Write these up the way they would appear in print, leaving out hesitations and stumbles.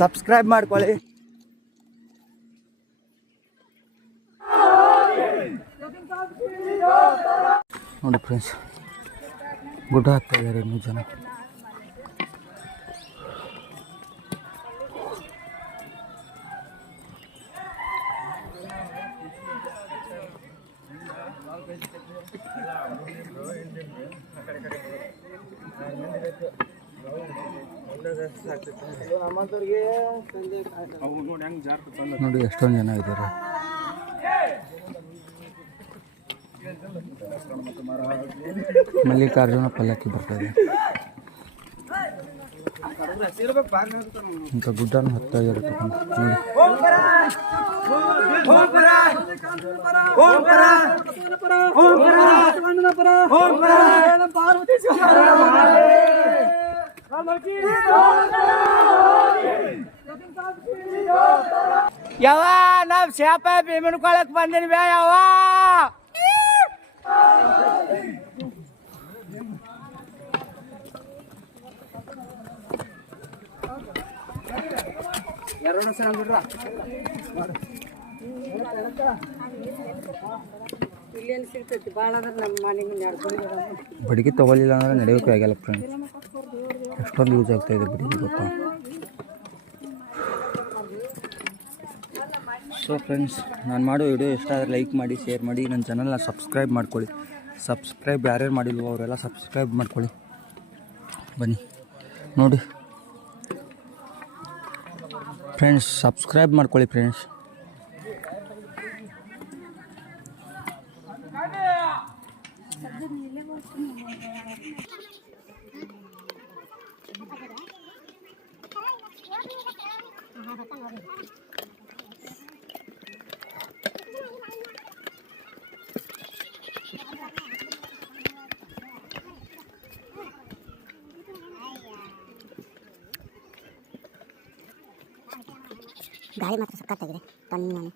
Subscribe ಮಾಡ್ಕೊಳ್ಳಿ. ನೋಡಿ friends, ಗುಡ್ಡ ಹಾಕ್ತಾ ಇದ್ದಾರೆ ಇನ್ನೂ ಜನ. ನೋಡಿ ಎಷ್ಟೊಂದು ಜನ ಇದ್ದಾರೆ. ಮಲ್ಲಿಕಾರ್ಜುನ ಪಲ್ಲಕ್ಕಿ ಬರ್ತದೆ ಇಂಥ ಗುಡ್ಡನ್ನು ಹತ್ತಾ ಇರುತ್ತೆ ನೋಡಿ. ಯಾವ ನಾವು ಶಾಪ ಭೀಮನ್ಕೊಳಕ್ ಬಂದಿನಿ ಬೇ ಯಾವ ಬಡಿಗೆ ತಗೊಳ್ಳಿಲ್ಲ ಅಂದ್ರೆ ನಡೆಯೋಕೆ ಆಗಲ್ಲ ಫ್ರೆಂಡ್ಸ್. ಎಷ್ಟೊಂದು ಯೂಸ್ ಆಗ್ತಾ ಇದೆ ಬಡಿಗೆ ಗೊತ್ತಾ. ಸೊ ಫ್ರೆಂಡ್ಸ್, ನಾನು ಮಾಡೋ ವಿಡಿಯೋ ಇಷ್ಟ ಆದರೆ ಲೈಕ್ ಮಾಡಿ, ಶೇರ್ ಮಾಡಿ, ನನ್ನ ಚಾನಲ್ನ ಸಬ್ಸ್ಕ್ರೈಬ್ ಮಾಡ್ಕೊಳ್ಳಿ. ಸಬ್ಸ್ಕ್ರೈಬ್ ಯಾರ್ಯಾರು ಮಾಡಿಲ್ವೋ ಅವರೆಲ್ಲ ಸಬ್ಸ್ಕ್ರೈಬ್ ಮಾಡ್ಕೊಳ್ಳಿ. ಬನ್ನಿ ನೋಡಿ ಫ್ರೆಂಡ್ಸ್, ಸಬ್ಸ್ಕ್ರೈಬ್ ಮಾಡ್ಕೊಳ್ಳಿ ಫ್ರೆಂಡ್ಸ್. ಗಾಳಿ ಮಾತ್ರ ಸಕ್ಕತ್ತಾಗಿದೆ, ತಣ್ಣನೆ.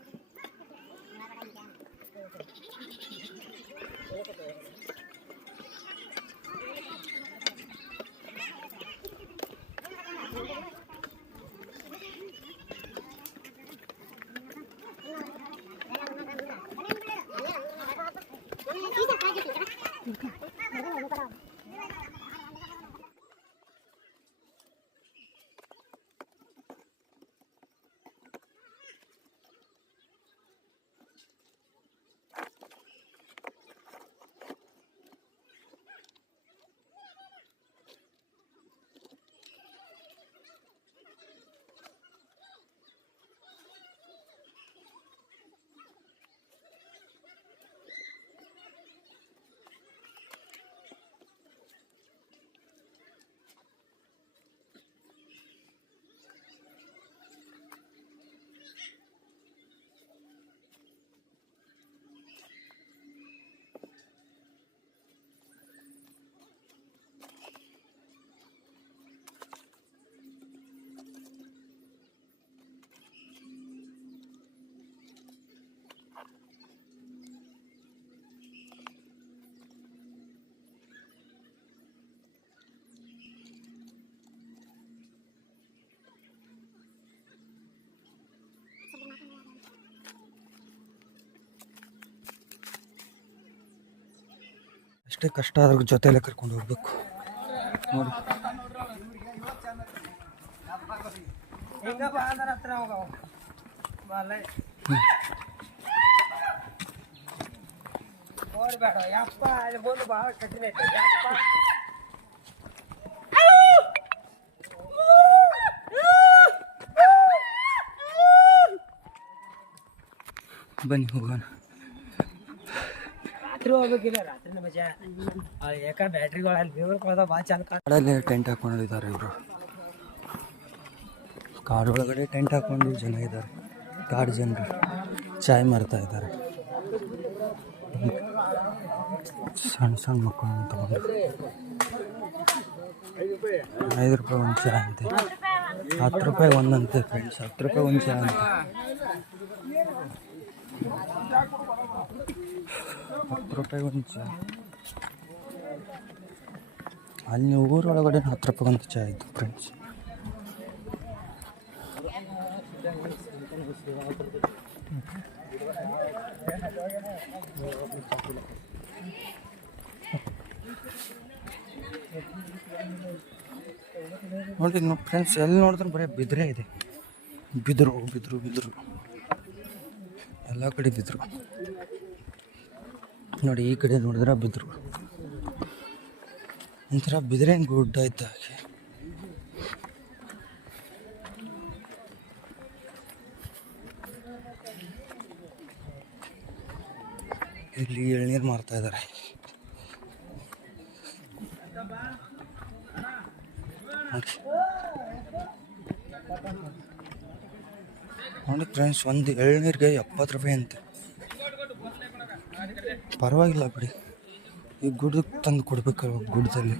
ಎಷ್ಟೇ ಕಷ್ಟ ಆದ್ರೂ ಜೊತೆಯಲ್ಲೇ ಕರ್ಕೊಂಡು ಹೋಗ್ಬೇಕು ನೋಡಿ. ಬನ್ನಿ ಹೋಗೋಣ. ಕಾಡಲ್ಲಿ ಟೆಂಟ್ ಹಾಕೊಂಡಿದ್ದಾರೆ ಇವರು. ಕಾಡು ಒಳಗಡೆ ಟೆಂಟ್ ಹಾಕೊಂಡು ಜನ ಇದ್ದಾರೆ. ಕಾಡು ಜನರು ಚಾಯ್ ಮಾರ್ತಾ ಇದ್ದಾರೆ. ಸಣ್ಣ ಸಣ್ಣ ಮಕ್ಕಳನ್ನು ತಗೊಂಡು 5 ರೂಪಾಯಿ ಒಂದು ಚಾ ಅಂತೆ, 10 ರೂಪಾಯಿ ಒಂದಂತೆ ಫ್ರೆಂಡ್ಸ್. 10 ರೂಪಾಯಿ ಒಂದು ಚಾ ಅಂತ, 10 ರೂಪಾಯಿ ಒಂದು ಚಾ. ಅಲ್ಲಿ ಊರೊಳಗಡೆ 10 ರೂಪಾಯಿ ಒಂದು ಚಾ ಇತ್ತು ಫ್ರೆಂಡ್ಸ್. ನೋಡಿ ಫ್ರೆಂಡ್ಸ್, ಎಲ್ಲಿ ನೋಡಿದ್ರು ಬರೀ ಬಿದಿರೇ ಇದೆ. ಬಿದಿರು ಬಿದಿರು ಬಿದಿರು ಎಲ್ಲ ಕಡೆ ಬಿದಿರು. ನೋಡಿ ಈ ಕಡೆ ನೋಡಿದ್ರೆ ಬಿದಿರು, ಒಂಥರ ಬಿದಿರೇನು ಗುಡ್ಡ ಇದ್ದ ಹಾಗೆ. ಇಲ್ಲಿ ಎಳ್ನೀರು ಮಾರ್ತಾ ಇದ್ದಾರೆ. ನೋಡಿ ಫ್ರೆಂಡ್ಸ್, ಒಂದು ಎಳ್ನೀರಿಗೆ 70 ರೂಪಾಯಿ ಅಂತೆ. ಪರವಾಗಿಲ್ಲ ಬಿಡಿ, ಈ ಗುಡ್ಡಕ್ಕೆ ತಂದು ಕೊಡ್ಬೇಕು. ಗುಡ್ಡದಲ್ಲಿ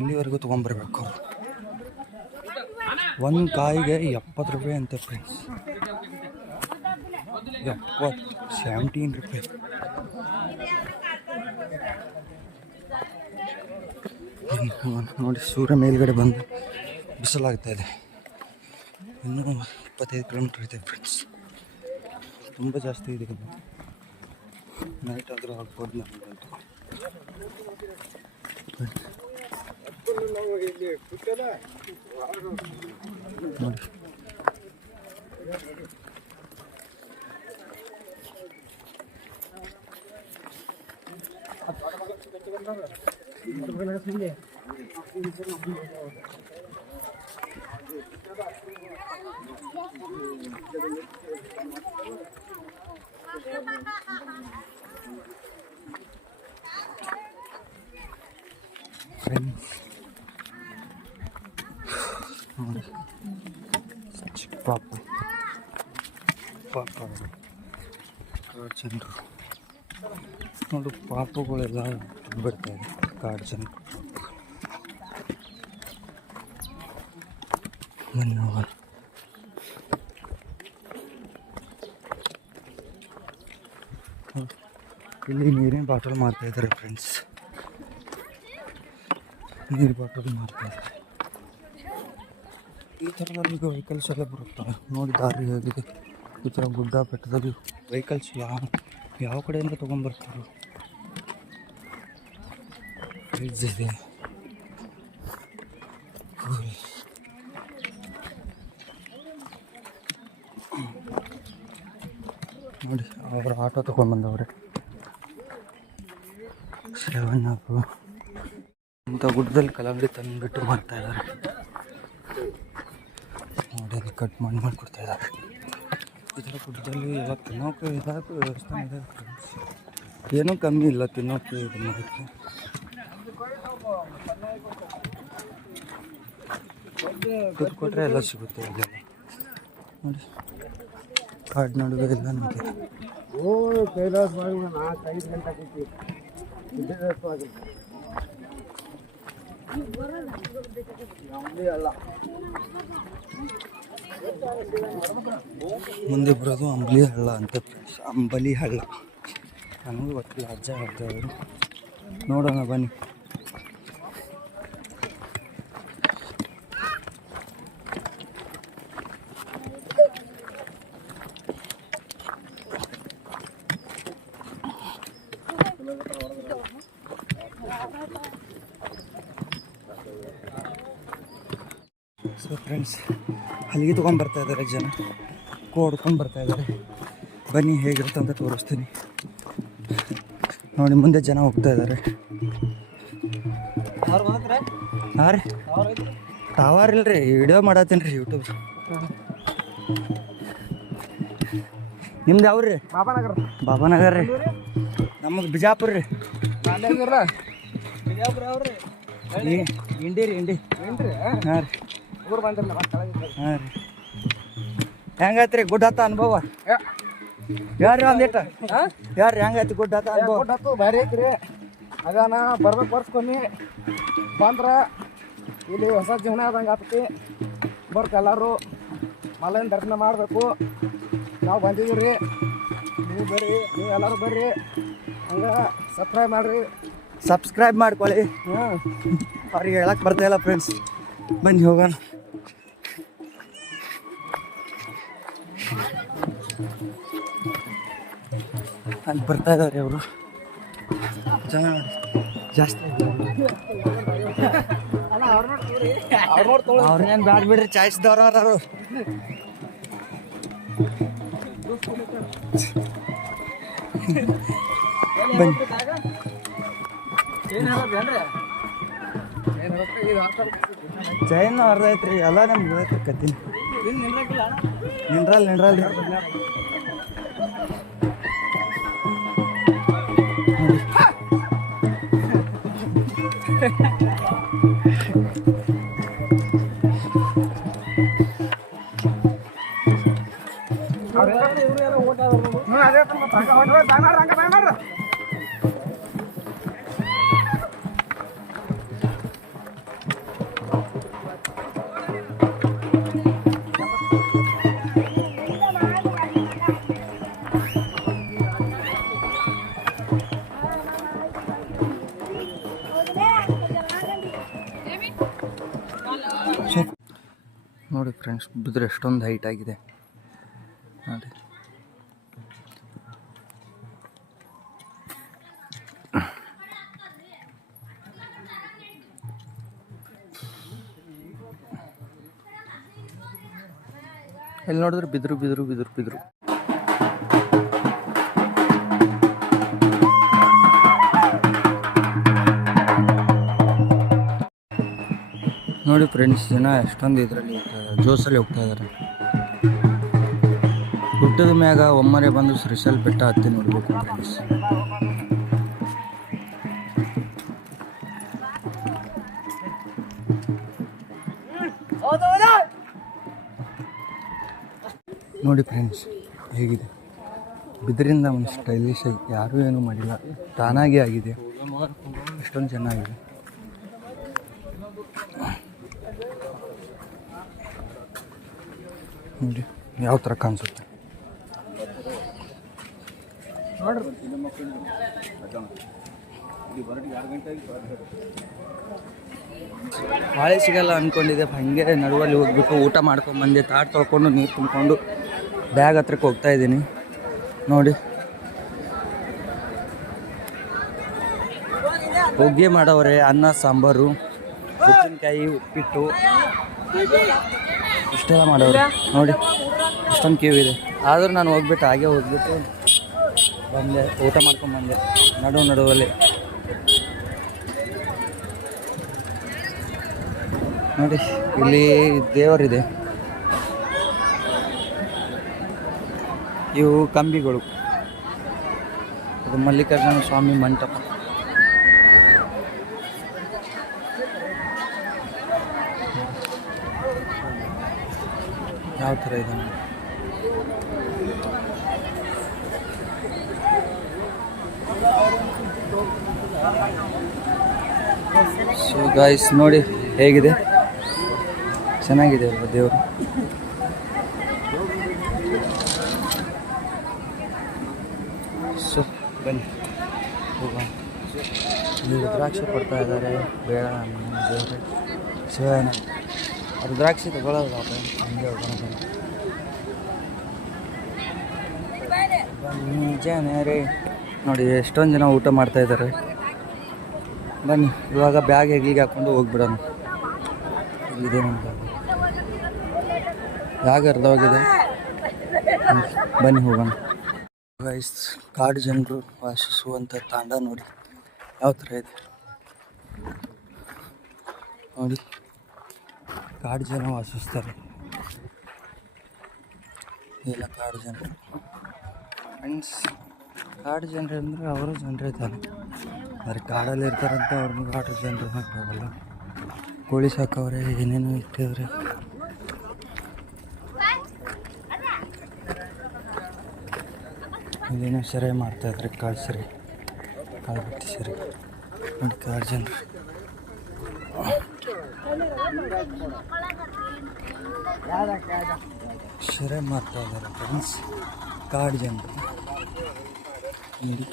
ಇಲ್ಲಿವರೆಗೂ ತೊಗೊಂಬರ್ಬೇಕು ಅವರು. ಒಂದು ಕಾಯಿಗೆ 70 ರೂಪಾಯಿ ಅಂತೆ ಫ್ರೆಂಡ್ಸ್. 17 ರೂಪಾಯಿ. ನೋಡಿ ಸೂರ್ಯ ಮೇಲ್ಗಡೆ ಬಂದು ಬಿಸಿಲಾಗ್ತಾ ಇದೆ. ಇನ್ನೂ 25 ಕಿಲೋಮೀಟ್ರ್ ಇದೆ ಫ್ರೆಂಡ್ಸ್. ತುಂಬ ಜಾಸ್ತಿ ಇದೆ. ನೈಟ್ ಆದರೂ ಆಗ್ಬೋದು ನಮಗಂತೂ. ನೋಡಿ ಪಾಪ ಕಾಡು ಜನರು ನೋಡು, ಪಾಪಗಳೆಲ್ಲ ಬಿಡ್ತಾಯಿದೆ ಕಾಡು ಜನರು. ಬನ್ನಿ ಹೋಗೋಣ. ಇಲ್ಲಿ ನೀರಿನ ಬಾಟಲ್ ಮಾರ್ತಾಯಿದ್ದಾರೆ ಫ್ರೆಂಡ್ಸ್. ನೀರು ಬಾಟಲ್ ಮಾರ್ತಾಯಿದ್ದಾರೆ. ಈ ಥರದಲ್ಲಿ ಈಗ ವೆಹಿಕಲ್ಸ್ ಎಲ್ಲ ಬರುತ್ತವೆ. ನೋಡಿ ದಾರಿ ಹೇಗಿದೆ. ಈ ಥರ ಗುಡ್ಡ ಬೆಟ್ಟದಲ್ಲಿ ವೆಹಿಕಲ್ಸ್ ಯಾವ ಕಡೆಯಿಂದ ತೊಗೊಂಬರ್ತಾರೆ. ಫ್ರಿಡ್ಜ್ ಇದೆ. ನೋಡಿ ಅವರು ಆಟೋ ತೊಗೊಂಡ್ಬಂದವ್ರೆ. 7 ಅಪ್ ಇಂಥ ಗುಡ್ಡದಲ್ಲಿ ಕಲ್ಲಂಗಡಿ ತಂದುಬಿಟ್ಟು ಮಾಡ್ತಾಯಿದ್ದಾರೆ. ನೋಡಿ ಅಲ್ಲಿ ಕಟ್ ಮಾಡಿ ಕೊಡ್ತಾಯಿದ್ದಾರೆ. ಈ ಥರ ಗುಡ್ಡದಲ್ಲಿ ಎಲ್ಲ ತಿನ್ನೋಕೆ ಇದಾಗೂ ವ್ಯವಸ್ಥೆ ಇದೆ ಫ್ರೆಂಡ್ಸ್. ಏನೂ ಕಮ್ಮಿ ಇಲ್ಲ ತಿನ್ನೋಕೆ. ಇದು ಮಾಡೋಕ್ಕೆ ದುಡ್ಡು ಕೊಟ್ಟರೆ ಎಲ್ಲ ಸಿಗುತ್ತೆ ಇದೆಲ್ಲ. ನೋಡಿ ಕಾಡು ನಡುವೆ ಎಲ್ಲ ನಿಂತಿದೆ. ಮುಂದೆ ಬರೋದು ಅಂಬಲಿ ಹಳ್ಳ ಅಂತ ಫ್ರೆಂಡ್ಸ್. ಅಂಬಲಿ ಹಳ್ಳ ನನಗೂ ಗೊತ್ತಿಲ್ಲ, ಅಜ್ಜ ಹೇಳ್ತಾಯಿದ್ರು. ನೋಡೋಣ ಬನ್ನಿ. ಸೊ ಫ್ರೆಂಡ್ಸ್, ಹಲ್ಲಿಗೆ ತೊಗೊಂಡು ಬರ್ತಾಯಿದ್ದಾರೆ ಜನ, ಹೊಡ್ಕೊಂಡು ಬರ್ತಾಯಿದ್ದಾರೆ. ಬನ್ನಿ ಹೇಗಿರುತ್ತೆ ಅಂತ ತೋರಿಸ್ತೀನಿ. ನೋಡಿ ಮುಂದೆ ಜನ ಹೋಗ್ತಾ ಇದ್ದಾರೆ. ಹಾಂ ರೀ, ಟವರ್ ಇಲ್ರಿ, ವಿಡಿಯೋ ಮಾಡತ್ತೀನಿ ರೀ ಯೂಟ್ಯೂಬ್. ನಿಮ್ದು ಯಾವ ರೀ? ಬಾಬಾನಗರ ರೀ. ನಮ್ಮದು ಬಿಜಾಪುರ ರೀ. ಇಂಡಿ ರೀ, ಇಂಡಿ. ಹಾಂ ರೀ, ಹಾಂ ರೀ. ಹೆಂಗೈತೆ ರೀ ಗುಡ್ ಹತ್ತ ಅನುಭವ? ಯಾರು ಒಂದಿಟ್ಟು ಯಾರು ಹೆಂಗೈತಿ ಗುಡ್ ಹತ್ತ ಅನುಭವ? ಗುಡ್ ಹತ್ತು ಭಾರಿ ಐತ್ರಿ. ಅದಾನ ಬರ್ಬೇಕು ಬರ್ಸ್ಕೊಮ್ಮಿ ಬಂದ್ರೆ ಇಲ್ಲಿ ಹೊಸ ಜೀವನ ಆದಂಗೆ ಆಗ್ತೈತಿ. ಬರ್ಕ ಎಲ್ಲರೂ ಮಲ್ಲಯ್ಯನ ದರ್ಶನ ಮಾಡಬೇಕು. ನಾವು ಬಂದಿದ್ದೀವಿ ರೀ, ನೀವು ಬರ್ರಿ, ನೀವು ಎಲ್ಲರೂ ಬರ್ರಿ. ಹಂಗೆ ಸಬ್ಸ್ಕ್ರೈಬ್ ಮಾಡ್ಕೊಳ್ಳಿ. ಅವ್ರಿಗೆ ಹೇಳಕ್ಕೆ ಬರ್ತಾಯಿಲ್ಲ ಫ್ರೆಂಡ್ಸ್. ಬನ್ನಿ ಹೋಗೋಣ. ಅಲ್ಲಿ ಬರ್ತಾ ಇದ್ದಾರೆ ಅವರು ಜಾಸ್ತಿ ಅವ್ರನ್ನೇನು ಬ್ಯಾಡ ಬಿಡ್ರಿ ಚಾಯ್ಸ್ದವ್ರು ಅವರು ಬನ್ನಿ ಚೈನ್ ಅರ್ಧ ಐತ್ರಿ ಎಲ್ಲ ನಮ್ಗೆ ಹೇಳ್ತಿರ್ಕತ್ತೀನಿ ನಿಂಡ್ರಲ್ ನೋಡಿ ಫ್ರೆಂಡ್ಸ್ ಬಿದ್ರೆ ಎಷ್ಟೊಂದು ಹೈಟ್ ಆಗಿದೆ ನೋಡಿ. ಎಲ್ಲಿ ನೋಡಿದ್ರೆ ಬಿದ್ರು ನೋಡಿ ಫ್ರೆಂಡ್ಸ್, ಜನ ಎಷ್ಟೊಂದು ಇದರಲ್ಲಿ ಜೋಸಲ್ಲಿ ಹೋಗ್ತಾ ಇದ್ದಾರೆ. ಹುಟ್ಟಿದ ಮ್ಯಾಗ ಒಮ್ಮರೆ ಬಂದು ಶ್ರೀಶೈಲ ಬೆಟ್ಟ ಹತ್ತಿ ನೋಡ್ಬೇಕು ಫ್ರೆಂಡ್ಸ್. ನೋಡಿ ಫ್ರೆಂಡ್ಸ್ ಹೇಗಿದೆ, ಬಿದ್ರಿಂದ ಒಂದು ಸ್ಟೈಲಿಶ್ ಆಗಿ ಯಾರೂ ಏನೂ ಮಾಡಿಲ್ಲ, ತಾನಾಗೇ ಆಗಿದೆ. ಎಷ್ಟೊಂದು ಚೆನ್ನಾಗಿದೆ. ನೋಡಿ ಯಾವ ಥರ ಕಾಣಿಸುತ್ತೆ. ಬಾಳೆ ಸಿಗಲ್ಲ ಅಂದ್ಕೊಂಡಿದ್ದೆ, ಹಾಗೆ ನಡುವಲ್ಲಿ ಹೋಗ್ಬಿಟ್ಟು ಊಟ ಮಾಡ್ಕೊಂಬಂದೆ, ತಾಟ್ ತೊಳ್ಕೊಂಡು ನೀರು ತುಂಬಿಕೊಂಡು ಬ್ಯಾಗ್ ಹತ್ರಕ್ಕೆ ಹೋಗ್ತಾ ಇದ್ದೀನಿ. ನೋಡಿ ಹೊಗ್ಗೆ ಮಾಡವ್ರೆ, ಅನ್ನ ಸಾಂಬಾರು, ಉಪ್ಪಿನಕಾಯಿ, ಉಪ್ಪಿಟ್ಟು ಇಷ್ಟೆಲ್ಲ ಮಾಡೋರು. ನೋಡಿ ಇಷ್ಟೊಂದು ಕ್ಯೂ ಇದೆ. ಆದರೂ ನಾನು ಹಾಗೆ ಹೋಗ್ಬಿಟ್ಟು ಬಂದೆ, ಊಟ ಮಾಡ್ಕೊಂಬಂದೆ ನಡುವಲ್ಲಿ. ನೋಡಿ ಇಲ್ಲಿ ದೇವರಿದೆ, ಇವು ಕಂಬಿಗಳು, ಇದು ಮಲ್ಲಿಕಾರ್ಜುನ ಸ್ವಾಮಿ ಮಂಟಪ. ಯಾವ ಥರ ಇದೆ ನೋಡಿ. ಸೊ ಗಾಯ್ಸ್ ನೋಡಿ ಹೇಗಿದೆ, ಚೆನ್ನಾಗಿದೆ ಅಲ್ವಾ ದೇವರು. ಸೊ ಬನ್ನಿ ಹೋಗೋಣ. ಇಲ್ಲಿ ರುದ್ರಾಕ್ಷಿ ಕೊಡ್ತಾ ಇದ್ದಾರೆ, ಬೇಡ ದೇವ್ರೆ ಶಿವನ ರುದ್ರಾಕ್ಷಿ ತಗೊಳ್ಳೋದು ಹಂಗೆ ಹೋಗೋಣ. ಬನ್ನಿ ಜನರೇ, ನೋಡಿ ಎಷ್ಟೊಂದು ಜನ ಊಟ ಮಾಡ್ತಾ ಇದ್ದಾರೆ. ಬನ್ನಿ ಇವಾಗ ಬ್ಯಾಗ್ ಹೆಗ್ಲಿಗೆ ಹಾಕ್ಕೊಂಡು ಹೋಗ್ಬಿಡೋಣ. ಇದೆ ನಮ್ಗೆ ಬ್ಯಾಗ್ ಅರ್ಧವಾಗಿದೆ, ಬನ್ನಿ ಹೋಗೋಣ. ಗೈಸ್ ಕಾಡು ಜನರು ವಾಸಿಸುವಂಥ ತಾಂಡ ನೋಡಿ ಯಾವ ಥರ ಇದೆ ನೋಡಿ. ಕಾಡು ಜನ ವಾಸಿಸ್ತಾರೆ, ಎಲ್ಲ ಕಾಡು ಜನರು ಫ್ರೆಂಡ್ಸ್. ಕಾಡು ಜನರು ಅಂದರೆ ಅವರು ಜನರೇ ಇದ್ದಾರೆ, ಆದರೆ ಕಾಡಲ್ಲಿ ಇರ್ತಾರಂತ ಅವ್ರನ್ನ ಕಾಡು ಜನರು ಹಾಕೋಲ್ಲ. ಕೋಳಿ ಸಾಕವ್ರೆ, ಏನೇನೋ ಇಟ್ಟಿದ್ರೆ. ಇಲ್ಲೇನೋ ಸೆರೆ ಮಾಡ್ತಾಯಿದ್ರೆ, ಕಾಡು ಸೆರೆ, ಕಾಡು ಬಿಟ್ಟು ಸೆರೆ ನೋಡಿ. ಕಾಡು ಜನರು ಸೆರೆ ಮಾಡ್ತಾ ಇದ್ದಾರೆ ಫ್ರೆಂಡ್ಸ್, ಕಾಡು ಜನರು ನೋಡಿ.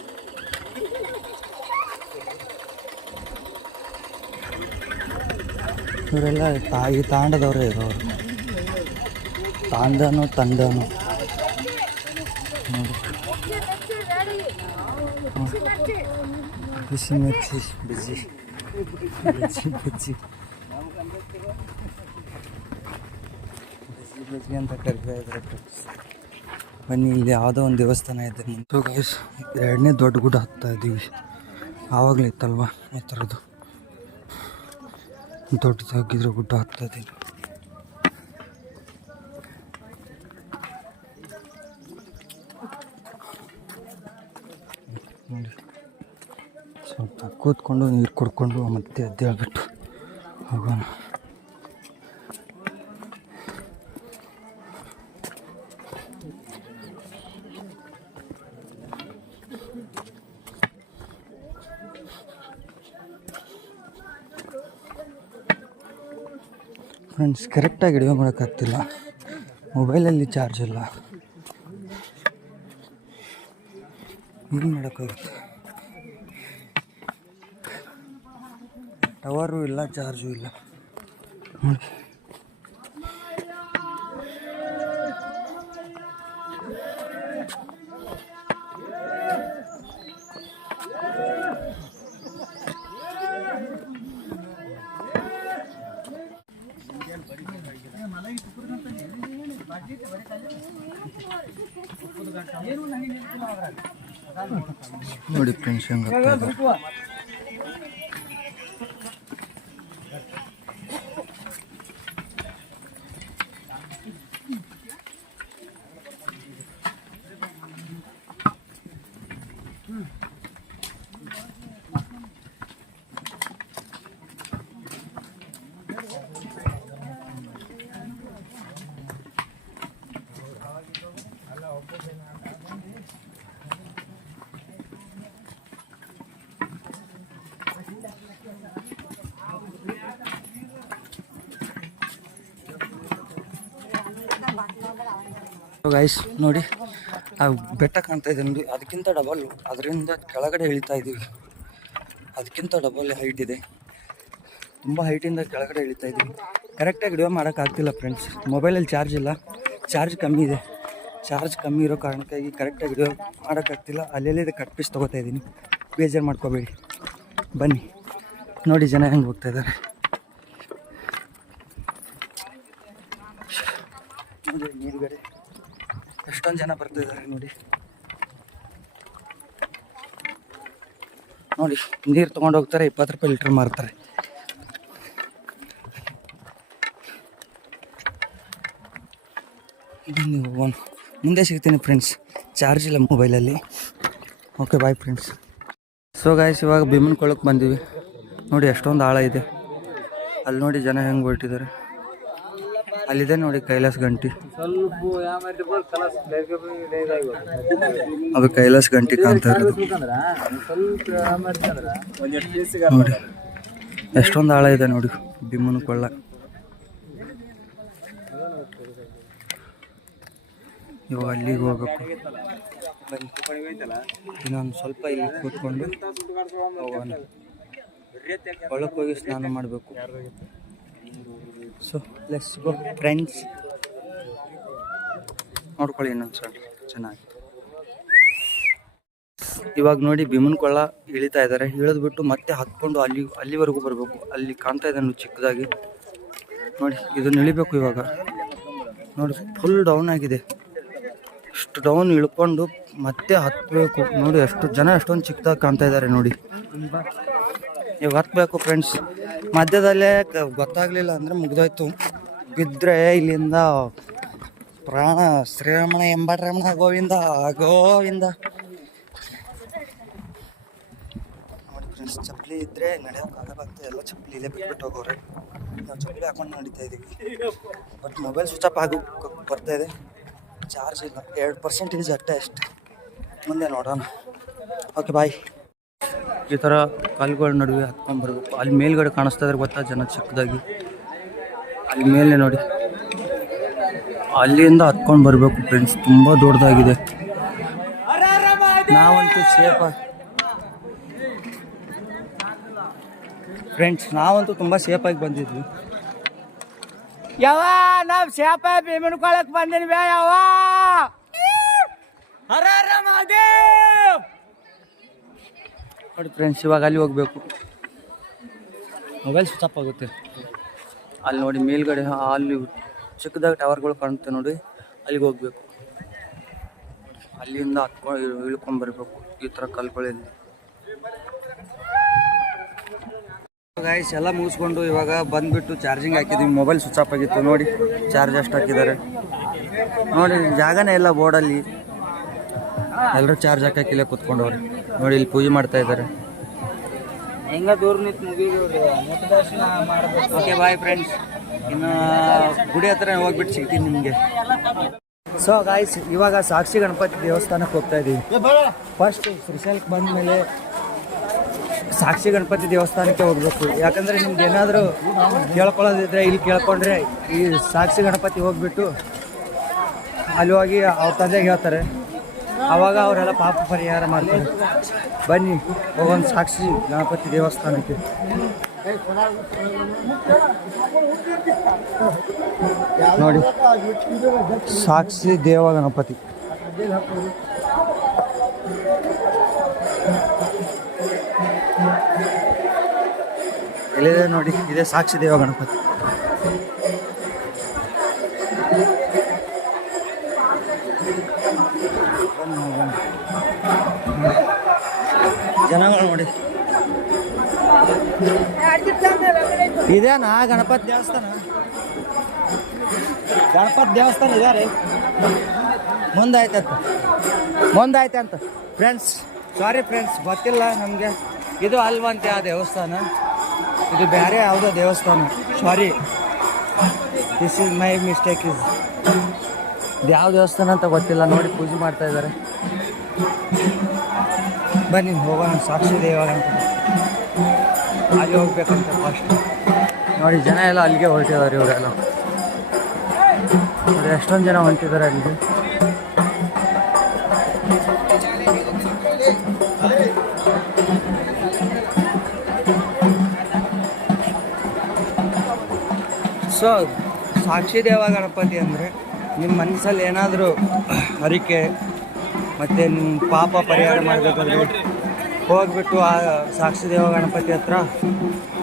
ಇವರೆಲ್ಲ ಈ ತಾಂಡದವರೇ ಇರೋರು, ತಂಡನು ನೋಡಿ. ಬಿಸಿ ಮಿರ್ಚಿ ಬಜ್ಜಿ ಬಜ್ಜಿ ಬಜ್ಜಿ ಬಜ್ಜಿ ಅಂತ ಕರಿತಾ ಇದ್ದಾರೆ. ಬನ್ನಿ, ಇಲ್ಲಿ ಯಾವುದೋ ಒಂದು ದೇವಸ್ಥಾನ ಇದೆ. ಸೊ ಗೈಸ್, ಎರಡನೇ ದೊಡ್ಡ ಗುಡ್ಡ ಹತ್ತಾ ಇದ್ದೀವಿ. ಆವಾಗಲೇ ಇತ್ತಲ್ವ ಆ ಥರದ್ದು ದೊಡ್ಡದಾಗಿದ್ರು ಗುಡ್ಡ ಹತ್ತಾ ಇದ್ದೀವಿ. ನೋಡಿ, ಸ್ವಲ್ಪ ಕೂತ್ಕೊಂಡು ನೀರು ಕುಡ್ಕೊಂಡು ಮತ್ತೆ ಎದ್ದೇಳ್ಬಿಟ್ಟು ಹೋಗೋಣ. ಫ್ರೆಂಡ್ಸ್, ಕರೆಕ್ಟಾಗಿ ವಿಡಿಯೋ ಮಾಡೋಕ್ಕಾಗ್ತಿಲ್ಲ, ಮೊಬೈಲಲ್ಲಿ ಚಾರ್ಜ್ ಇಲ್ಲ. ಏನು ಮಾಡೋಕ್ಕಾಗುತ್ತೆ? ಟವರು ಇಲ್ಲ, ಚಾರ್ಜು ಇಲ್ಲ. ನೋಡಿ, ನೋಡಿ ಫ್ರೆಂಡ್ಸ್ ಹೆಂಗೆ ಗೈಸ್. ನೋಡಿ, ಆ ಬೆಟ್ಟ ಕಾಣ್ತಾ ಇದೆ ನೋಡಿ, ಅದಕ್ಕಿಂತ ಡಬಲ್ ಅದರಿಂದ ಕೆಳಗಡೆ ಇಳಿತಾ ಇದ್ದೀವಿ. ಅದಕ್ಕಿಂತ ಡಬಲ್ ಹೈಟ್ ಇದೆ, ತುಂಬ ಹೈಟಿಂದ ಕೆಳಗಡೆ ಇಳಿತಾ ಇದ್ದೀವಿ. ಕರೆಕ್ಟಾಗಿ ವಿಡಿಯೋ ಮಾಡೋಕ್ಕಾಗ್ತಿಲ್ಲ ಫ್ರೆಂಡ್ಸ್, ಮೊಬೈಲಲ್ಲಿ ಚಾರ್ಜ್ ಇಲ್ಲ, ಚಾರ್ಜ್ ಕಮ್ಮಿ ಇದೆ. ಚಾರ್ಜ್ ಕಮ್ಮಿ ಇರೋ ಕಾರಣಕ್ಕಾಗಿ ಕರೆಕ್ಟಾಗಿ ವಿಡಿಯೋ ಮಾಡೋಕ್ಕಾಗ್ತಿಲ್ಲ. ಅಲ್ಲೆಲ್ಲಿದೆ ಕಟ್ ಪೀಸ್ ತೊಗೋತಾ ಇದ್ದೀನಿ, ಬೇಜಾರು ಮಾಡ್ಕೋಬೇಡಿ. ಬನ್ನಿ ನೋಡಿ ಜನ ಹೆಂಗೆ ಹೋಗ್ತಾ ಇದ್ದಾರೆ. ನೋಡಿ ನೀರುಗಡೆ ಎಷ್ಟೊಂದು ಜನ ಬರ್ತಿದ್ದಾರೆ ನೋಡಿ. ನೋಡಿ, ನೀರು ತೊಗೊಂಡು ಹೋಗ್ತಾರೆ, 20 ರೂಪಾಯಿ ಲೀಟ್ರ್ ಮಾರ್ತಾರೆ. ನೀವು ಮುಂದೆ ಸಿಗ್ತೀನಿ ಫ್ರೆಂಡ್ಸ್, ಚಾರ್ಜ್ ಇಲ್ಲ ಮೊಬೈಲಲ್ಲಿ. Okay, bye friends. So guys, ಇವಾಗ ಭೀಮನ್ ಕೊಳಕ್ಕೆ ಬಂದೀವಿ. ನೋಡಿ ಎಷ್ಟೊಂದು ಆಳ ಇದೆ. ಅಲ್ಲಿ ನೋಡಿ ಜನ ಹೆಂಗೆ ಹೊರಟಿದ್ದಾರೆ. ಅಲ್ಲಿದೆ ನೋಡಿ ಕೈಲಾಸ ಗಂಟಿ, ಅದು ಕೈಲಾಸ ಗಂಟಿ ಕಾಣ್ತಾ ಇರೋದು. ನೋಡಿ ಎಷ್ಟೊಂದು ಆಳ ಇದೆ ನೋಡಿ ಭೀಮನ ಕೊಳ್ಳ. ಇವಾಗ ಅಲ್ಲಿಗೆ ಹೋಗ್ಬೇಕು. ಇನ್ನೊಂದು ಸ್ವಲ್ಪ ಇಲ್ಲಿ ಕೂತ್ಕೊಂಡು ಹೋಗೋಣ. ಒಳಕ್ಕೆ ಹೋಗಿ ಸ್ನಾನ ಮಾಡಬೇಕು. So let's go friends. ನೋಡ್ಕೊಳ್ಳಿ ಇನ್ನೊಂದು ಸಲ ಚೆನ್ನಾಗಿ. ಇವಾಗ ನೋಡಿ ಭೀಮನ್ ಕೊಳ್ಳ ಇಳಿತಾ ಇದ್ದಾರೆ. ಇಳಿದ್ಬಿಟ್ಟು ಮತ್ತೆ ಹತ್ಕೊಂಡು ಅಲ್ಲಿವರೆಗೂ ಬರಬೇಕು. ಅಲ್ಲಿ ಕಾಣ್ತಾ ಇದೆ ನೋಡಿ ಚಿಕ್ಕದಾಗಿ. ನೋಡಿ ಇದನ್ನು ಇಳಿಬೇಕು ಇವಾಗ. ನೋಡಿ ಫುಲ್ ಡೌನ್ ಆಗಿದೆ. ಇಷ್ಟು ಡೌನ್ ಇಳ್ಕೊಂಡು ಮತ್ತೆ ಹತ್ತಬೇಕು. ನೋಡಿ ಎಷ್ಟು ಜನ ಎಷ್ಟೊಂದು ಚಿಕ್ಕದಾಗಿ ಕಾಣ್ತಾ ಇದ್ದಾರೆ ನೋಡಿ. ಇವಾಗ ಹತ್ತಬೇಕು ಫ್ರೆಂಡ್ಸ್. ಮಧ್ಯದಲ್ಲೇ ಗೊತ್ತಾಗಲಿಲ್ಲ ಅಂದರೆ ಮುಗ್ದೋಯ್ತು. ಬಿದ್ದರೆ ಇಲ್ಲಿಂದ ಪ್ರಾಣ ಶ್ರೀರಮಣ ಎಂಬರಮಣ ಗೋವಿಂದ ಗೋವಿಂದ. ನೋಡಿ ಫ್ರೆಂಡ್ಸ್, ಚಪ್ಪಲಿ ಇದ್ದರೆ ನಡೆಯೋಕ್ಕಾಗಲ್ಲ ಅಂತ ಎಲ್ಲ ಚಪ್ಪಲಿ ಇಲ್ಲೇ ಬಿಟ್ಬಿಟ್ಟು ಹೋಗೋರೆ. ನಾವು ಚಪ್ಪಲಿ ಹಾಕೊಂಡು ನಡೀತಾ ಇದ್ದೀವಿ. ಬಟ್ ಮೊಬೈಲ್ ಸ್ವಿಚ್ ಆಫ್ ಆಗಿ ಬರ್ತಾ ಇದೆ, ಚಾರ್ಜ್ ಇಲ್ಲ. 2% ಅಷ್ಟೇ. ಮುಂದೆ ನೋಡೋಣ. Okay bye. ಈ ಥರ ಕಲ್ಲುಗಳ ನಡುವೆ ಹತ್ಕೊಂಡು ಬರಬೇಕು. ಅಲ್ಲಿ ಮೇಲ್ಗಡೆ ಕಾಣಿಸ್ತಾ ಇದ್ರೆ ಗೊತ್ತಾ ಜನ ಚಿಕ್ಕದಾಗಿ, ಅಲ್ಲಿ ಮೇಲೆ ನೋಡಿ, ಅಲ್ಲಿಂದ ಹತ್ಕೊಂಡು ಬರಬೇಕು ಫ್ರೆಂಡ್ಸ್. ತುಂಬ ದೊಡ್ಡದಾಗಿದೆ. ನಾವಂತೂ ನಾವಂತೂ ತುಂಬ ಸೇಫಾಗಿ ಬಂದಿದ್ವಿ. ಯಾವ ನಾವು ಸೇಫಾಗಿ ಭೀಮನ್ ಕೊಳಕ್ಕೆ ಬಂದಿದ್ವಿ. ಯಾವ ನೋಡಿ ಫ್ರೆಂಡ್ಸ್, ಇವಾಗ ಅಲ್ಲಿ ಹೋಗ್ಬೇಕು. ಮೊಬೈಲ್ ಸ್ವಿಚ್ ಆಫ್ ಆಗುತ್ತೆ. ಅಲ್ಲಿ ನೋಡಿ ಮೇಲ್ಗಡೆ ಅಲ್ಲಿ ಚಿಕ್ಕದಾಗ ಟವರ್ಗಳು ಕಾಣುತ್ತೆ ನೋಡಿ, ಅಲ್ಲಿಗೆ ಹೋಗ್ಬೇಕು. ಅಲ್ಲಿಂದ ಇಳ್ಕೊಂಡ್ಬರ್ಬೇಕು ಈ ಥರ ಕಲ್ಗಳಲ್ಲಿ. ಗಾಯ್ಸ್ ಎಲ್ಲ ಮುಗಿಸ್ಕೊಂಡು ಇವಾಗ ಬಂದುಬಿಟ್ಟು ಚಾರ್ಜಿಂಗ್ ಹಾಕಿದ್ದೀವಿ. ಮೊಬೈಲ್ ಸ್ವಿಚ್ ಆಫ್ ಆಗಿತ್ತು ನೋಡಿ, ಚಾರ್ಜ್ ಅಷ್ಟು ಹಾಕಿದ್ದಾರೆ ನೋಡಿ. ಜಾಗನೇ ಇಲ್ಲ ಬೋರ್ಡಲ್ಲಿ, ಎಲ್ಲರೂ ಚಾರ್ಜ್ ಹಾಕಿಲ್ಲ ಕೂತ್ಕೊಂಡವ್ರೆ ನೋಡಿ. ಇಲ್ಲಿ ಪೂಜೆ ಮಾಡ್ತಾ ಇದ್ದಾರೆ. ಹೆಂಗ ದೂರ ನಿಂತು ಮುಗಿದರ್ಶನ ಮಾಡಬೇಕು. ಓಕೆ ಬಾಯ್ ಫ್ರೆಂಡ್ಸ್, ಇನ್ನು ಗುಡಿ ಹತ್ರ ಹೋಗ್ಬಿಟ್ಟು ಸಿಗ್ತೀನಿ ನಿಮಗೆ. ಸೊ ಗಾಯ್ಸ್, ಇವಾಗ ಸಾಕ್ಷಿ ಗಣಪತಿ ದೇವಸ್ಥಾನಕ್ಕೆ ಹೋಗ್ತಾ ಇದ್ದೀವಿ. ಫಸ್ಟ್ ಶ್ರೀಶೈಲಕ್ಕೆ ಬಂದ ಮೇಲೆ ಸಾಕ್ಷಿ ಗಣಪತಿ ದೇವಸ್ಥಾನಕ್ಕೆ ಹೋಗ್ಬೇಕು. ಯಾಕಂದರೆ ನಿಮ್ಗೆ ಏನಾದರೂ ಕೇಳ್ಕೊಳ್ಳೋದಿದ್ರೆ ಇಲ್ಲಿ ಕೇಳ್ಕೊಂಡ್ರೆ ಈ ಸಾಕ್ಷಿ ಗಣಪತಿ ಹೋಗ್ಬಿಟ್ಟು ಅಲ್ಲಿ ಹೋಗಿ ಅವ್ರ ತಂದೆಗೆ ಹೇಳ್ತಾರೆ. ಆವಾಗ ಅವರೆಲ್ಲ ಪಾಪ ಪರಿಹಾರ ಮಾಡ್ತಾರೆ. ಬನ್ನಿ ಹೋಗೋಣ ಸಾಕ್ಷಿ ಗಣಪತಿ ದೇವಸ್ಥಾನಕ್ಕೆ. ನೋಡಿ ಸಾಕ್ಷಿ ದೇವ ಗಣಪತಿ. ಎಲ್ಲಿದೆ ನೋಡಿ, ಇದೇ ಸಾಕ್ಷಿ ದೇವ ಗಣಪತಿ. ಜನಗಳು ನೋಡಿ, ಇದೇನಾ ಗಣಪತಿ ದೇವಸ್ಥಾನ? ಗಣಪತಿ ದೇವಸ್ಥಾನ ಇದೆ ರೀ, ಮುಂದಾಯ್ತು ಅಂತ ಫ್ರೆಂಡ್ಸ್. ಸಾರಿ ಫ್ರೆಂಡ್ಸ್, ಗೊತ್ತಿಲ್ಲ ನಮಗೆ. ಇದು ಅಲ್ವಂತೆ ಆ ದೇವಸ್ಥಾನ, ಇದು ಬೇರೆ ಯಾವುದೋ ದೇವಸ್ಥಾನ. ಸಾರಿ, ದಿಸ್ ಇಸ್ ಮೈ ಮಿಸ್ಟೇಕ್. ಇದು ಯಾವ ದೇವಸ್ಥಾನ ಅಂತ ಗೊತ್ತಿಲ್ಲ ನೋಡಿ. ಪೂಜೆ ಮಾಡ್ತಾ ಇದ್ದಾರೆ. ಬನ್ನಿ ಹೋಗೋಣ ಸಾಕ್ಷಿ ದೇವ ಗಣಪತಿ. ಅಲ್ಲಿ ಹೋಗ್ಬೇಕಂತ ಫಸ್ಟ್ ನೋಡಿ. ಜನ ಎಲ್ಲ ಅಲ್ಲಿಗೆ ಹೊರಟಿದ್ದಾರೆ. ಇವರೆಲ್ಲ ನೋಡಿ ಎಷ್ಟೊಂದು ಜನ ಹೊಂಟಿದ್ದಾರೆ ಅಲ್ಲಿಗೆ. ಸೊ ಸಾಕ್ಷಿ ದೇವ ಗಣಪತಿ ಅಂದರೆ ನಿಮ್ಮ ಮನಸ್ಸಲ್ಲಿ ಏನಾದರೂ ಹರಿಕೆ ಮತ್ತು ನಿಮ್ಮ ಪಾಪ ಪರಿಹಾರ ಮಾಡಬೇಕಂದ್ರೆ ಹೋಗಿಬಿಟ್ಟು ಆ ಸಾಕ್ಷಿ ದೇವ ಗಣಪತಿ ಹತ್ರ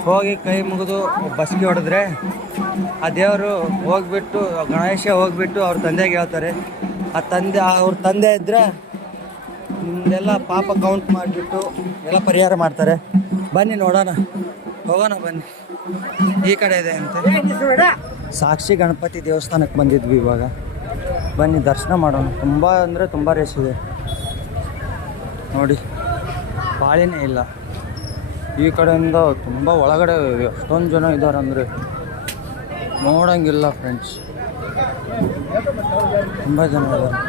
ಹೋಗಿ ಕೈ ಮುಗಿದು ಬಸ್ಗೆ ಹೊಡೆದ್ರೆ ಆ ದೇವರು ಹೋಗ್ಬಿಟ್ಟು, ಗಣೇಶ ಹೋಗ್ಬಿಟ್ಟು ಅವ್ರ ತಂದೆಗೆ ಹೇಳ್ತಾರೆ. ಅವ್ರ ತಂದೆ ಇದ್ದರೆ ನಿಮ್ಮದೆಲ್ಲ ಪಾಪ ಕೌಂಟ್ ಮಾಡಿಬಿಟ್ಟು ಎಲ್ಲ ಪರಿಹಾರ ಮಾಡ್ತಾರೆ. ಬನ್ನಿ ನೋಡೋಣ, ಹೋಗೋಣ ಬನ್ನಿ. ಈ ಕಡೆ ಇದೆ ಅಂತ ಸಾಕ್ಷಿ ಗಣಪತಿ ದೇವಸ್ಥಾನಕ್ಕೆ ಬಂದಿದ್ವಿ ಇವಾಗ. ಬನ್ನಿ ದರ್ಶನ ಮಾಡೋಣ. ತುಂಬ ಅಂದರೆ ತುಂಬ ರೇಸ್ ಇದೆ ನೋಡಿ, ಪಾಳಿನೇ ಇಲ್ಲ. ಈ ಕಡೆಯಿಂದ ತುಂಬ ಒಳಗಡೆ ಎಷ್ಟೊಂದು ಜನ ಇದ್ದಾರೆ ಅಂದರೆ ನೋಡೋಂಗಿಲ್ಲ ಫ್ರೆಂಡ್ಸ್. ತುಂಬ ಜನ ಇದ್ದಾರೆ.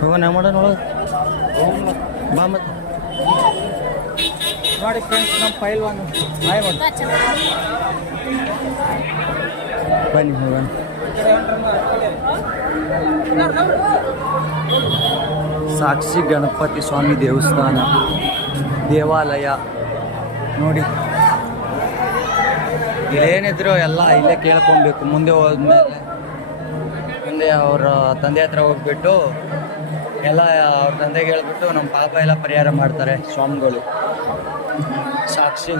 ಹೋಗೋಣ ಮಾಡೋಣ ಒಳಗೆ ಬಾ. ಮತ್ತೆ ನೋಡಿ ಫ್ರೆಂಡ್ಸ್, ನಮ್ಮ ಪೈಲ್ವಾನ್ ಹಾಯ್ ಮಾಡಿ. ಬನ್ನಿ ಹೋಗೋಣ. ಸಾಕ್ಷಿ ಗಣಪತಿ ಸ್ವಾಮಿ ದೇವಸ್ಥಾನ ದೇವಾಲಯ ನೋಡಿ. ಏನಿದ್ರು ಎಲ್ಲ ಇಲ್ಲೇ ಕೇಳ್ಕೊಬೇಕು. ಮುಂದೆ ಹೋದ್ಮೇಲೆ ಮುಂದೆ ಅವರ ತಂದೆ ಹತ್ರ ಹೋಗ್ಬಿಟ್ಟು ಎಲ್ಲ ಅವ್ರ ತಂದೆಗೆ ಹೇಳ್ಬಿಟ್ಟು ನಮ್ಮ ಪಾಪ ಎಲ್ಲ ಪರಿಹಾರ ಮಾಡ್ತಾರೆ ಸ್ವಾಮಿಗಳು. ಸಾಕ್ಷಿ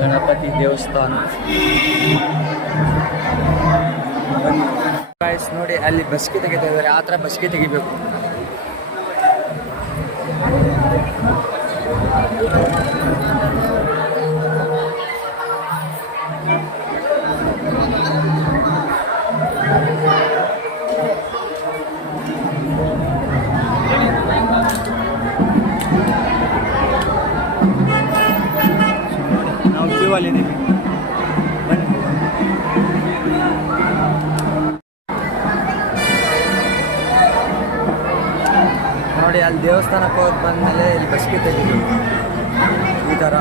ಗಣಪತಿ ದೇವಸ್ಥಾನ ನೋಡಿ. ಅಲ್ಲಿ ಬಸ್ಗೆ ತೆಗಿತಾ ಇದ್ದಾರೆ. ಆ ಥರ ಬಸ್ಗೆ ತೆಗಿಬೇಕು. ನಾವು ಕ್ಯೂ ಅಲ್ಲಿದ್ದೀವಿ. ನೋಡಿ ಅಲ್ಲಿ ದೇವಸ್ಥಾನಕ್ಕೆ ಹೋಗಿ ಬಂದಮೇಲೆ ಇಲ್ಲಿ ಬಸ್ಗೆ ತೆಗಿತೀವಿ ಈ ಥರ.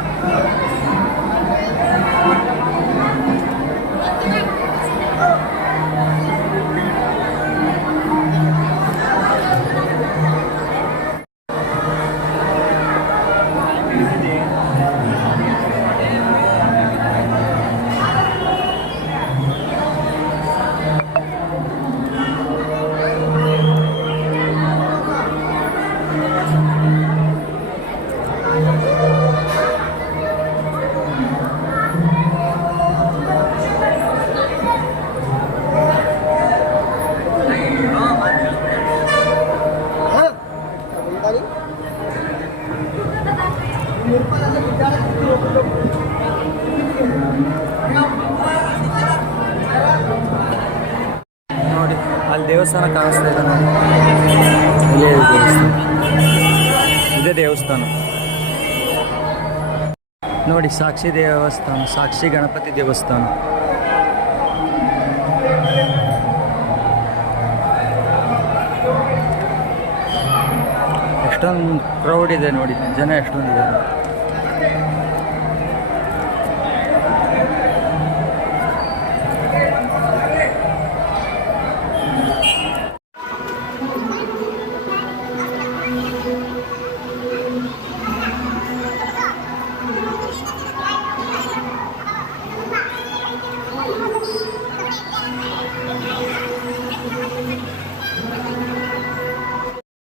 ನೋಡಿ ಅಲ್ಲಿ ದೇವಸ್ಥಾನ ಕಾಣಿಸ್ತಾ ಇದೆ ನೋಡಿ. ಇಲ್ಲೇ ಇದೆ ದೇವಸ್ಥಾನ, ಇದೇ ದೇವಸ್ಥಾನ ನೋಡಿ. ಸಾಕ್ಷಿ ದೇವಸ್ಥಾನ, ಸಾಕ್ಷಿ ಗಣಪತಿ ದೇವಸ್ಥಾನ. ಎಷ್ಟೊಂದು ಕ್ರೌಡ್ ಇದೆ ನೋಡಿ, ಜನ ಎಷ್ಟೊಂದಿದ್ದಾರೆ.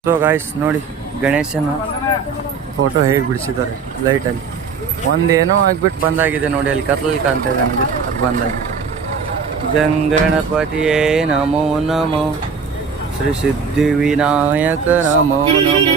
ಸೊ ಗಾಯ್ಸ್ ನೋಡಿ, ಗಣೇಶನ ಫೋಟೋ ಹೇಗೆ ಬಿಡಿಸಿದ್ದಾರೆ ಲೈಟಲ್ಲಿ. ಒಂದೇನೋ ಆಗಿಬಿಟ್ಟು ಬಂದಾಗಿದೆ ನೋಡಿ, ಅಲ್ಲಿ ಕತ್ಲಲ್ಲಿ ಕಾಣ್ತಾ ಇದೆ ನೋಡಿ, ಅದು ಬಂದಾಗಿದೆ. ಗಣಪತಿಯೇ ನಮೋ ನಮೋ, ಶ್ರೀ ಸಿದ್ಧಿ ವಿನಾಯಕ ನಮೋ ನಮೋ.